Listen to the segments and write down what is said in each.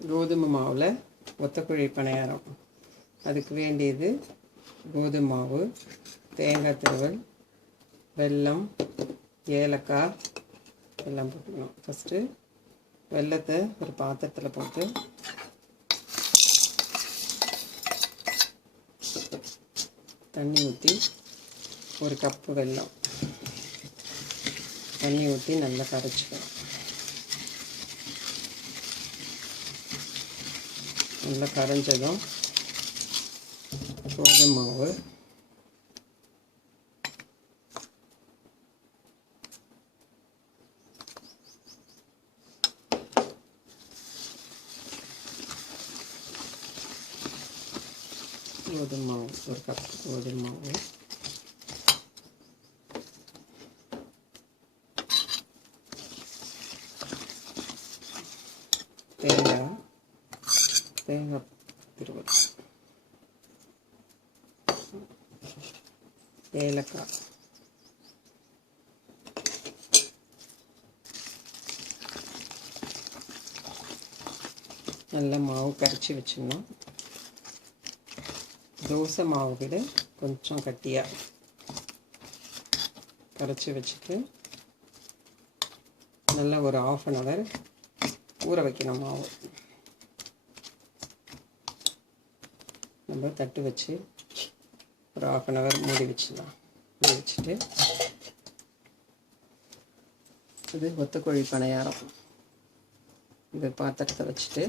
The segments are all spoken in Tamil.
கோதுமை மாவில் ஒத்தக்குழி பணியாரம். அதுக்கு வேண்டியது கோதுமை மாவு தேங்காய் திருவல் வெல்லம் ஏலக்காய் எல்லாம் போட்டுக்கணும். ஃபஸ்ட்டு வெல்லத்தை ஒரு பாத்திரத்தில் போட்டு தண்ணி ஊற்றி ஒரு கப்பு வெல்லம். தண்ணி ஊற்றி நல்லா கரைச்சிக்கணும். நல்லா கரைஞ்சதும் கோதுமை மாவு கோதுமை மாவு ஒரு கப் கோதுமை மாவு தேங்காய் தேங்காய் ஏலக்காய் நல்லா மாவு கரைச்சி வச்சிடணும். தோசை மாவு விட கொஞ்சம் கட்டியாக கரைச்சி வச்சுட்டு நல்லா ஒரு ஆஃப் அன் ஹவர் ஊற வைக்கணும் மாவு. நம்ம தட்டு வச்சு ஒரு ஆஃப் அன் ஹவர் மூடி வச்சிடலாம். மூடி வச்சுட்டு இது ஒத்தக்கோழி பணியாரம். இது பாத்திரத்தை வச்சுட்டு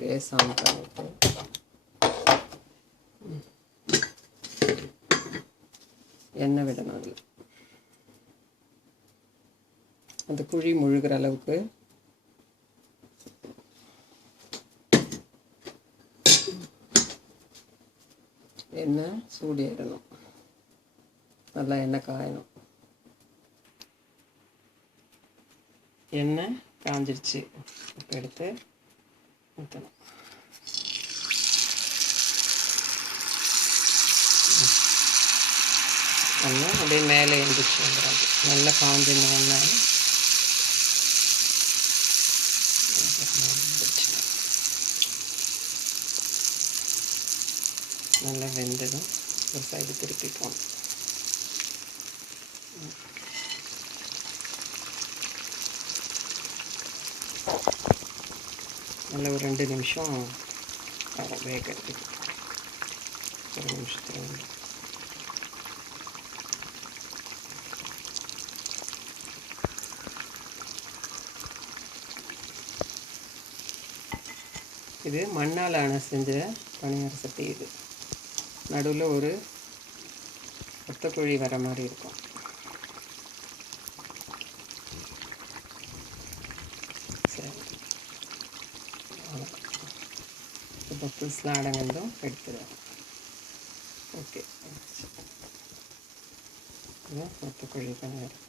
கேஸ் ஆன் பண்ணிட்டு எண்ணெய் விடணும் அதில். அந்த குழி முழுகிற அளவுக்கு എണ്ണ ചൂടിയിരുന്നു നല്ല എണ്ണ കായണം. എണ്ണ കാഞ്ചിരിച്ച് ഇപ്പം എടുത്ത് ഊറ്റണം നല്ല അതിന്റെ മേലെ ഇഞ്ചക്ഷൻ നല്ല കാഞ്ചിന് വന്നാൽ நல்லா வெந்ததும் ஒரு சைடு திருப்பிப்போம் நல்லா ஒரு ரெண்டு நிமிஷம் வர வேகிறதுக்கு ஒரு நிமிஷத்தில் வந்து. இது மண்ணால் ஆன செஞ்ச பணியார சட்டி இது. நடுவில் ஒரு ஒத்தக்குழி வர மாதிரி இருக்கும் சரி இப்போ புதுசுலாம் அடங்கந்தும் எடுத்துடுவேன் ஓகே இது ஒத்தக்குழி பணியாரம்